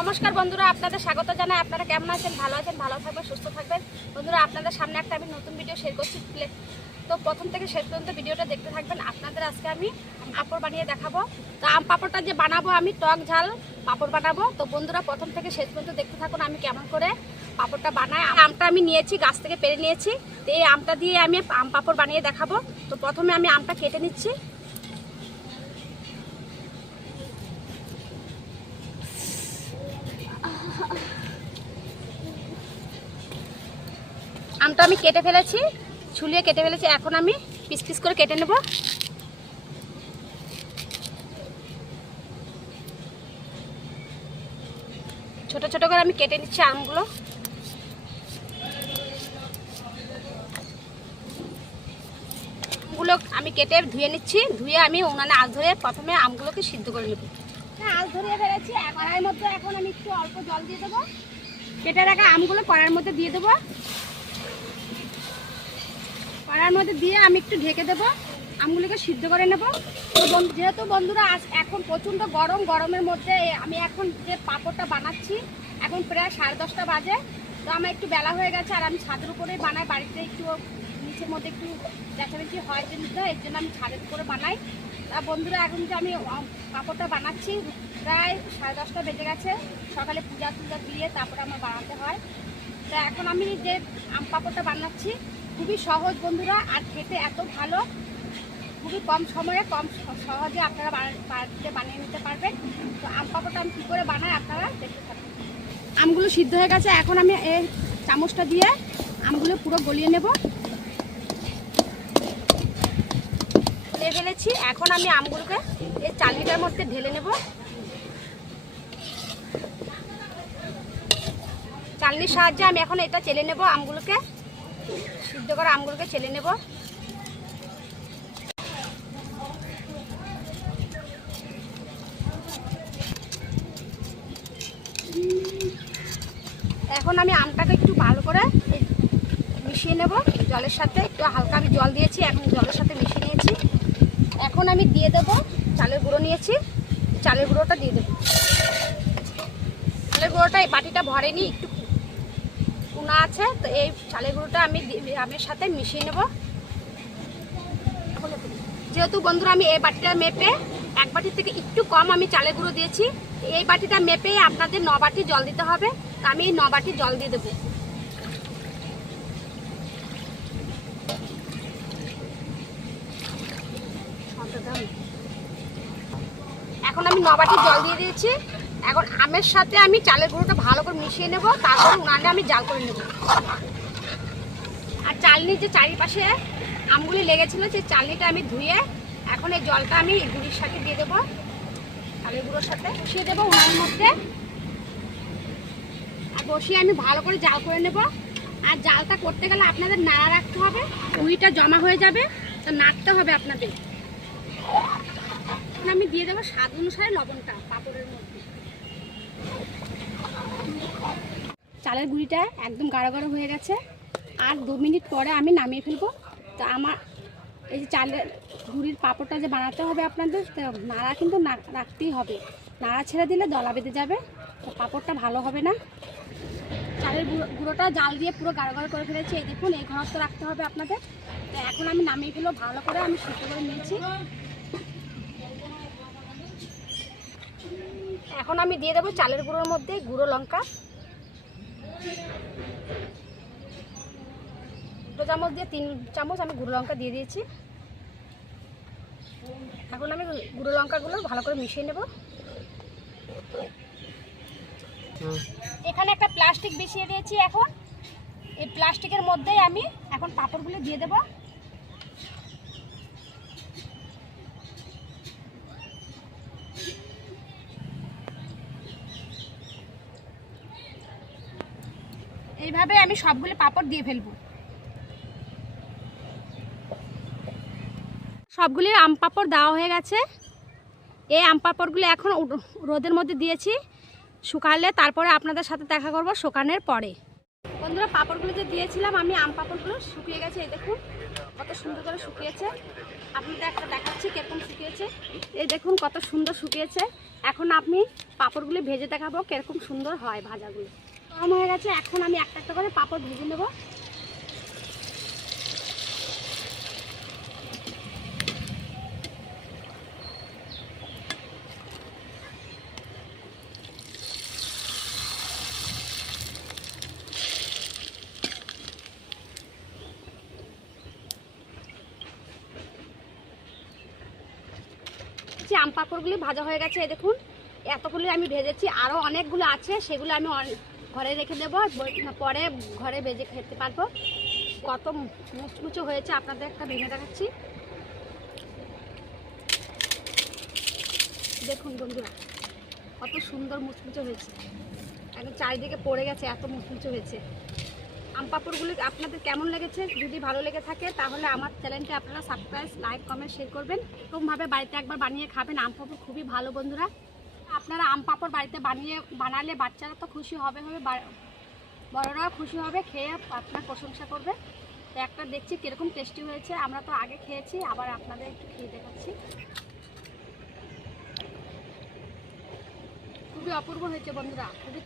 নমস্কার বন্ধুরা, আপনাদের স্বাগত জানাই। আপনারা কেমন আছেন? ভালো আছেন? ভালো থাকবেন, সুস্থ থাকবেন। বন্ধুরা, আপনাদের সামনে একটা আমি নতুন ভিডিও শেয়ার করছি, তো প্রথম থেকে শেষ পর্যন্ত ভিডিওটা দেখতে থাকবেন। আপনাদের আজকে আমি পাঁপড় বানিয়ে দেখাবো। তো আম পাঁপড়টা যে বানাবো, আমি টক ঝাল পাঁপড় বানাবো। তো বন্ধুরা, প্রথম থেকে শেষ পর্যন্ত দেখতে থাকুন আমি কেমন করে পাঁপড়টা বানাই। আমটা আমি নিয়েছি, গাছ থেকে পেরে নিয়েছি। তো এই আমটা দিয়ে আমি আম পাঁপড় বানিয়ে দেখাবো। তো প্রথমে আমি আমটা কেটে নিচ্ছি। আমটা আমি কেটে ফেলেছি, ছুলিয়ে কেটে ফেলেছি। এখন আমি পিস পিস করে কেটে নেব। ছোট ছোট করে আমি কেটে নিচ্ছি আমগুলো। আমগুলো আমি কেটে ধুয়ে নিচ্ছি। ধুয়ে আমি উনানে আঁচ ধরে প্রথমে আমগুলোকে সিদ্ধ করে নেব। আঁচ ধরিয়ে ফেলেছি। কড়াইয়ের মধ্যে এখন আমি একটু অল্প জল দিয়ে দেবো। কেটে রাখা আমগুলো কড়াইয়ের মধ্যে দিয়ে দেবো। কড়াইয়ের মধ্যে দিয়ে আমি একটু ঢেকে দেবো, আমগুলোকে সিদ্ধ করে নেব। তো যেহেতু বন্ধুরা এখন প্রচণ্ড গরমের মধ্যে আমি এখন যে পাঁপড়টা বানাচ্ছি, এখন প্রায় 10:30 বাজে। তো আমার একটু বেলা হয়ে গেছে, আর আমি ছাদের উপরেই বানাই। বাড়িতে একটু নিচের মধ্যে একটু চেঁচামেচি হয় জিনিসটা, এর জন্য আমি ছাদের উপরে বানাই। তা বন্ধুরা, এখন যে আমি পাঁপড়টা বানাচ্ছি প্রায় 10:30 বেজে গেছে। সকালে পূজা দিয়ে তারপরে আমার বানাতে হয়। তা এখন আমি যে আম পাঁপড়টা বানাচ্ছি খুবই সহজ বন্ধুরা, আর খেতে এত ভালো। খুবই কম সময়ে কম সহজে আপনারা বাড়িতে বানিয়ে নিতে পারবেন। তো আম পাঁপড়টা আমি কী করে বানাই আপনারা দেখতে থাকুন। আমগুলো সিদ্ধ হয়ে গেছে। এখন আমি এই চামচটা দিয়ে আমগুলো পুরো গলিয়ে নেব। ঢেলে ফেলেছি। এখন আমি আমগুলোকে এই চালনিটার মধ্যে ঢেলে নেব। চালনির সাহায্যে আমি এখন এটা চেলে নেব। আমগুলোকে সিদ্ধ করে আমগুলোকে চেলে নেব। এখন আমি আমটাকে একটু ভালো করে মিশিয়ে নেব জলের সাথে। একটু হালকা আমি জল দিয়েছি, এখন জলের সাথে মিশিয়ে নিয়েছি। এখন আমি দিয়ে দেব চালের গুঁড়ো নিয়েছি, চালের গুঁড়োটা দিয়ে দেব। চালের গুঁড়োটা এই বাটিটা ভরেনি, একটু কোনা আছে। তো এই চালের গুঁড়োটা আমি আমের সাথে মিশিয়ে নেব। যেহেতু বন্ধুরা আমি এই বাটিটা মেপে এক বাটির থেকে একটু কম আমি চালের গুঁড়ো দিয়েছি, এই বাটিটা মেপে আপনাদের 9 বাটি জল দিতে হবে। তো আমি এই 9 বাটি জল দিয়ে দেবো। এখন আমি 9 বাটি জল দিয়ে দিয়েছি। এখন আমের সাথে আমি চালের গুঁড়োটা ভালো করে মিশিয়ে নেব, তারপর উনানে আমি জাল করে নেব। আর চালনির যে চারিপাশে আমগুলি লেগেছিল, সেই চালনিটা আমি ধুয়ে এখন এই জলটা আমি গুঁড়ির সাথে দিয়ে দেবো। চালের গুঁড়োর সাথে বসিয়ে দেবো উনানের মধ্যে। আর বসিয়ে আমি ভালো করে জাল করে নেব। আর জালটা করতে গেলে আপনাদের নাড়া রাখতে হবে, উইটা জমা হয়ে যাবে, তো নাড়তে হবে আপনাদের। আমি দিয়ে দেবো স্বাদ অনুসারে লবণটা পাঁপড়ের মধ্যে। চালের গুঁড়িটা একদম গাঢ় গাঢ় হয়ে গেছে। আর 2 মিনিট পরে আমি নামিয়ে ফেলবো। তো আমার এই যে চালের গুঁড়ির পাঁপড়টা যে বানাতে হবে আপনাদের, নাড়া কিন্তু রাখতেই হবে। নাড়া ছেড়ে দিলে দলা বেঁধে যাবে, তো পাঁপড়টা ভালো হবে না। চালের গুঁড়োটা জাল দিয়ে পুরো গাঢ় গাঢ় করে ফেলেছি। এই দেখুন, এই ঘনত্ব রাখতে হবে আপনাদের। তো এখন আমি নামিয়ে ফেলবো। ভালো করে আমি সিদ্ধ করে নিয়েছি। এখন আমি দিয়ে দেবো চালের গুঁড়োর মধ্যে গুঁড়ো লঙ্কা 2 চামচ দিয়ে 3 চামচ আমি গুঁড়ো লঙ্কা দিয়ে দিয়েছি। এখন আমি গুঁড়ো লঙ্কাগুলো ভালো করে মিশিয়ে নেব। এখানে একটা প্লাস্টিক বিছিয়ে দিয়েছি। এখন এই প্লাস্টিকের মধ্যেই আমি এখন পাঁপড়গুলো দিয়ে দেব। এইভাবে আমি সবগুলো পাঁপড় দিয়ে ফেলবো। সবগুলি আম পাঁপড় দেওয়া হয়ে গেছে। এই আম পাঁপড়গুলো এখন রোদের মধ্যে দিয়েছি, শুকালে তারপরে আপনাদের সাথে দেখা করব শুকানোর পরে। বন্ধুরা, পাঁপড়গুলো যে দিয়েছিলাম আমি, আম পাঁপড়গুলো শুকিয়ে গেছে। এই দেখুন, কত সুন্দর করে শুকিয়েছে, আপনাদের একটা দেখাচ্ছি কিরকম শুকিয়েছে। এই দেখুন কত সুন্দর শুকিয়েছে। এখন আমি পাঁপড়গুলি ভেজে দেখাবো কিরকম সুন্দর হয় ভাজাগুলো। গরম হয়ে গেছে, এখন আমি একটা একটা করে পাঁপড় ভেজে নেব। আম পাঁপড়গুলি ভাজা হয়ে গেছে। এই দেখুন এতগুলি আমি ভেজেছি, আরও অনেকগুলো আছে, সেগুলো আমি ঘরে রেখে দেবো, পরে ঘরে ভেজে খেতে পারবো। কত মুচমুচো হয়েছে আপনাদের একটা ভেঙে দেখাচ্ছি। দেখুন বন্ধুরা কত সুন্দর মুচমুচো হয়েছে, একদম চারিদিকে পড়ে গেছে, এত মুচমুচো হয়েছে। আম পাঁপড়গুলি আপনাদের কেমন লেগেছে? যদি ভালো লেগে থাকে তাহলে আমার চ্যানেলটি আপনারা সাবস্ক্রাইব, লাইক, কমেন্ট, শেয়ার করবেন। এরকমভাবে বাড়িতে একবার বানিয়ে খাবেন। আম পাঁপড় খুবই ভালো বন্ধুরা। আপনারা আম পাঁপড় বাড়িতে বানালে বাচ্চারা তো খুশি হবে, বড়রাও খুশি হবে, খেয়ে আপনার প্রশংসা করবে। তো একটা দেখছি কীরকম টেস্টি হয়েছে। আমরা তো আগে খেয়েছি, আবার আপনাদের একটু খেয়ে দেখাচ্ছি। খুবই অপূর্ব হয়েছে বন্ধুরা, খুবই